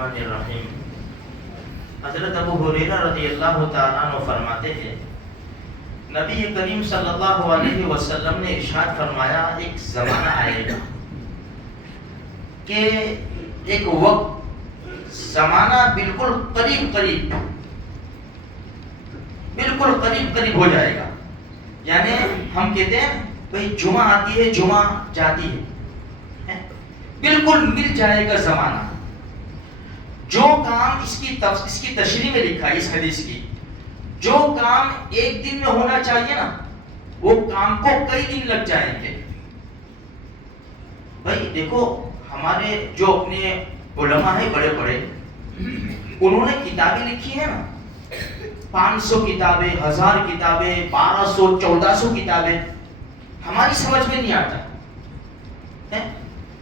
الرحمن الرحیم۔ حضرت ابو ہریرہ رضی اللہ تعالیٰ عنہ فرماتے ہیں نبی کریم صلی اللہ علیہ وسلم نے ارشاد فرمایا ایک زمانہ آئے گا کہ ایک وقت زمانہ بالکل قریب قریب ہو جائے گا، یعنی ہم کہتے ہیں بھئی جمعہ آتی ہے جمعہ جاتی ہے، بالکل مل جائے گا زمانہ۔ جو کام اس کی تشریح میں لکھا ہے اس حدیث کی، جو کام ایک دن میں ہونا چاہیے نا وہ کام کو کئی دن لگ جائیں گے۔ بھائی دیکھو ہمارے جو اپنے علماء ہیں بڑے بڑے، انہوں نے کتابیں لکھی ہیں نا، 500 کتابیں، 1000 کتابیں، 1200 1400 کتابیں، ہماری سمجھ میں نہیں آتا۔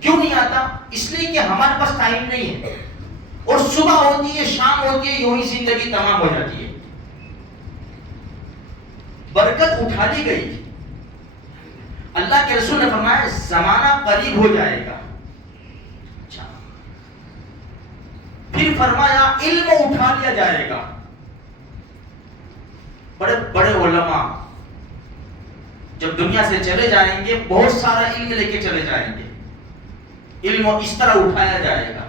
کیوں نہیں آتا؟ اس لیے کہ ہمارے پاس ٹائم نہیں ہے، اور صبح ہوتی ہے شام ہوتی ہے یوں ہی زندگی تمام ہو جاتی ہے، برکت اٹھا لی گئی۔ اللہ کے رسول نے فرمایا زمانہ قریب ہو جائے گا۔ اچھا، پھر فرمایا علم اٹھا لیا جائے گا۔ بڑے بڑے علماء جب دنیا سے چلے جائیں گے بہت سارا علم لے کے چلے جائیں گے، علم اس طرح اٹھایا جائے گا۔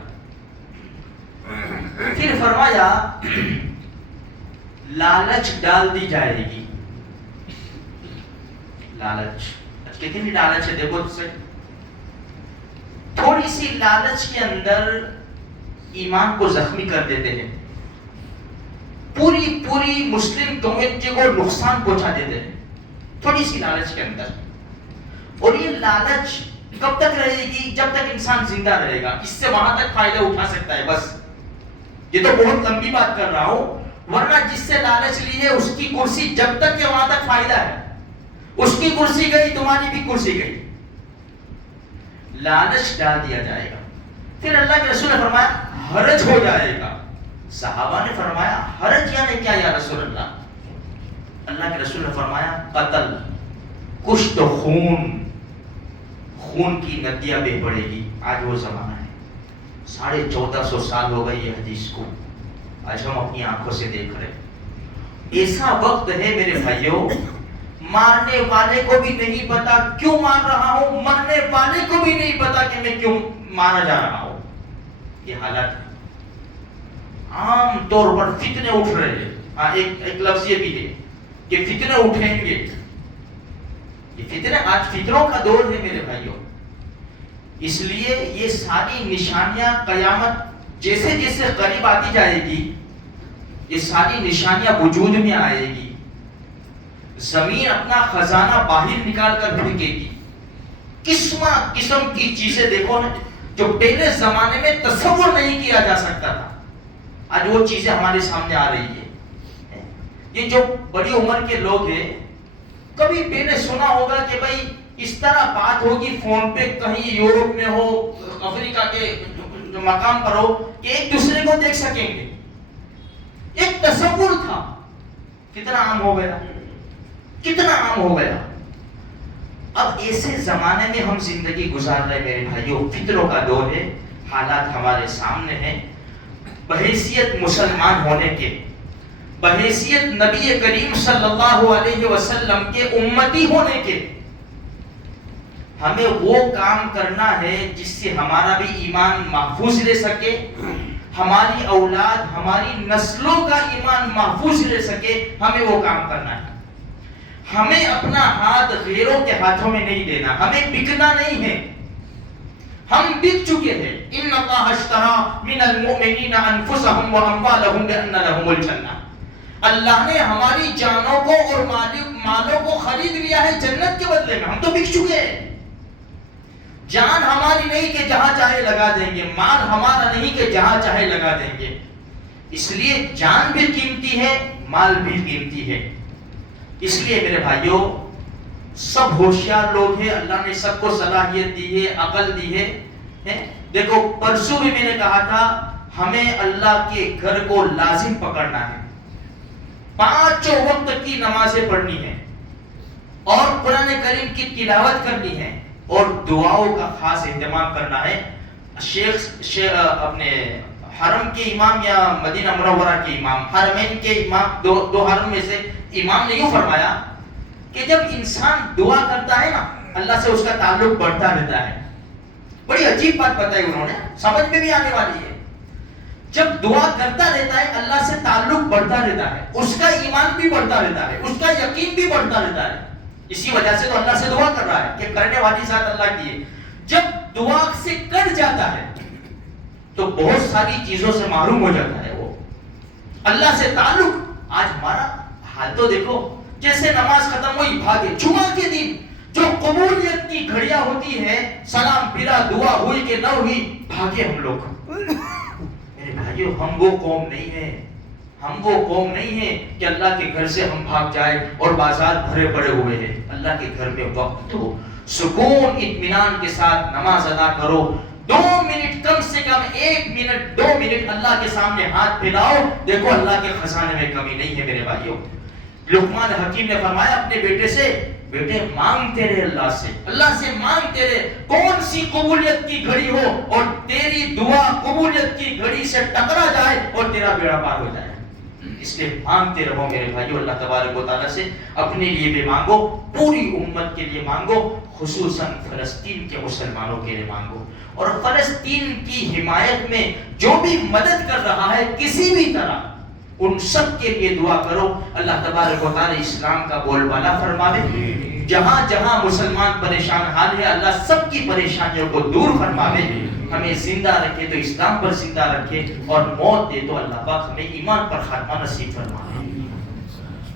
پھر فرمایا لالچ ڈال دی جائے گی۔ لالچ کتنی لالچ ہے دیکھو سے، تھوڑی سی لالچ کے اندر ایمان کو زخمی کر دیتے ہیں، پوری مسلم کمیونٹی کو نقصان پہنچا دیتے ہیں تھوڑی سی لالچ کے اندر۔ اور یہ لالچ کب تک رہے گی؟ جب تک انسان زندہ رہے گا، اس سے وہاں تک فائدہ اٹھا سکتا ہے بس۔ یہ تو بہت لمبی بات کر رہا ہوں، ورنہ جس سے لالچ لی ہے اس کی کرسی جب تک کہ وہاں تک فائدہ ہے، اس کی کرسی گئی تمہاری بھی کرسی گئی۔ لالچ ڈال دیا جائے گا۔ پھر اللہ کے رسول نے فرمایا حرج ہو جائے گا۔ صحابہ نے فرمایا حرج یعنی کیا یا رسول اللہ؟ اللہ کے رسول نے فرمایا قتل، کشت خون کی ندیاں بہ پڑے گی۔ آج وہ زمانہ ہے، 1450 سال ہو گئے یہ حدیث کو، آج ہم اپنی آنکھوں سے دیکھ رہے ہیں۔ ایسا وقت ہے میرے بھائیوں، مارنے والے کو بھی نہیں پتا کیوں مار رہا ہوں، مرنے والے کو بھی نہیں پتا کہ میں کیوں مارا جا رہا ہوں۔ یہ حالت عام طور پر فتنے اٹھ رہے ہیں۔ ایک لفظ یہ بھی ہے کہ فتنے اٹھیں گے۔ یہ فتنے آج فتنوں کا دور ہے میرے بھائیوں، اس لیے یہ ساری نشانیاں قیامت جیسے جیسے قریب آتی جائے گی یہ ساری نشانیاں وجود میں آئے گی۔ زمین اپنا خزانہ باہر نکال کر پھینکے گی، قسم کی چیزیں دیکھو نا جو پہلے زمانے میں تصور نہیں کیا جا سکتا تھا، آج وہ چیزیں ہمارے سامنے آ رہی ہے۔ یہ جو بڑی عمر کے لوگ ہیں، کبھی میں نے سنا ہوگا کہ بھائی اس طرح بات ہوگی فون پہ، کہیں یورپ میں ہو، افریقہ کے جو مقام پر ہو، کہ ایک دوسرے کو دیکھ سکیں گے، ایک تصور تھا۔ کتنا عام ہو گیا، کتنا عام ہو گیا۔ اب ایسے زمانے میں ہم زندگی گزار رہے میرے بھائیوں، فطروں کا دور ہے، حالات ہمارے سامنے ہیں۔ بحیثیت مسلمان ہونے کے، بحیثیت نبی کریم صلی اللہ علیہ وسلم کے امتی ہونے کے، ہمیں وہ کام کرنا ہے جس سے ہمارا بھی ایمان محفوظ رہ سکے، ہماری اولاد ہماری نسلوں کا ایمان محفوظ رہ سکے، ہمیں وہ کام کرنا ہے۔ ہمیں اپنا ہاتھ غیروں کے ہاتھوں میں نہیں دینا، ہمیں بکنا نہیں ہے، ہم بک چکے ہیں۔ ان اللہ اشتری من المؤمنین انفسهم واموالهم بان لهم الجنہ، اللہ نے ہماری جانوں کو اور مالوں کو خرید لیا ہے جنت کے بدلے میں، ہم تو بک چکے ہیں۔ جان ہماری نہیں کہ جہاں چاہے لگا دیں گے، مال ہمارا نہیں کہ جہاں چاہے لگا دیں گے، اس لیے جان بھی قیمتی ہے، مال بھی قیمتی ہے۔ اس لیے میرے بھائیوں سب ہوشیار لوگ ہیں، اللہ نے سب کو صلاحیت دی ہے، عقل دی ہے۔ دیکھو پرسوں بھی میں نے کہا تھا ہمیں اللہ کے گھر کو لازم پکڑنا ہے، 5 وقت کی نمازیں پڑھنی ہے، اور قرآن کریم کی تلاوت کرنی ہے، اور دعاؤں کا خاص اہتمام کرنا ہے۔ شیخ اپنے حرم کے امام یا مدینہ منورہ کے امام، حرمین کے امام، دو حرم میں سے امام نے یوں فرمایا کہ جب انسان دعا کرتا ہے نا اللہ سے اس کا تعلق بڑھتا رہتا ہے. بڑی عجیب بات بتائی انہوں نے، سمجھ میں بھی آنے والی ہے. جب دعا کرتا رہتا ہے اللہ سے تعلق بڑھتا رہتا ہے، اس کا ایمان بھی بڑھتا رہتا ہے، اس کا یقین بھی بڑھتا رہتا ہے. اسی وجہ سے تو اللہ سے دعا کر رہا ہے کہ کرنے والی ذات اللہ کی ہے. جب دعا سے کٹ جاتا ہے تو بہت ساری چیزوں سے محروم ہو جاتا ہے وہ. اللہ سے تعلق، آج ہمارا حال تو دیکھو، جیسے نماز ختم ہوئی بھاگے. جمعہ کے دن جو قبولیت کی گھڑیاں ہوتی ہیں، سلام پھرا، دعا ہوئی کہ نہ ہوئی، بھاگے ہم لوگ. میرے بھائیو، ہم وہ قوم نہیں ہیں، ہم وہ قوم نہیں ہیں کہ اللہ کے گھر سے ہم بھاگ جائیں اور بازار بھرے پڑے ہوئے ہیں. اللہ کے گھر میں وقت دو، سکون اطمینان کے ساتھ نماز ادا کرو. 2 منٹ، کم سے کم 1 منٹ 2 منٹ اللہ کے سامنے ہاتھ پھیلاؤ، دیکھو اللہ کے خزانے میں کمی نہیں ہے. میرے بھائیو، لقمان حکیم نے فرمایا اپنے بیٹے سے، بیٹے مانگتے رہے اللہ سے، اللہ سے مانگتے رہے. کون سی قبولیت کی گھڑی ہو اور تیری دعا قبولیت کی گھڑی سے ٹکرا جائے اور تیرا بیڑا پار ہو جائے. اس لیے مانگتے رہو میرے بھائیو اللہ تبارک و تعالیٰ سے. اپنے لیے بھی مانگو، پوری امت کے لیے مانگو، خصوصاً فلسطین کے مسلمانوں کے لیے مانگو. اور فلسطین کی حمایت میں جو بھی مدد کر رہا ہے کسی بھی طرح، ان سب کے لیے دعا کرو. اللہ تبارک و تعالی اسلام کا بول بالا فرماوے. جہاں جہاں مسلمان پریشان حال ہے اللہ سب کی پریشانیوں کو دور فرماوے. ہمیں زندہ رکھے تو اسلام پر زندہ رکھے، اور موت دے تو اللہ پاک ہمیں ایمان پر خاتمہ نصیب فرمائے.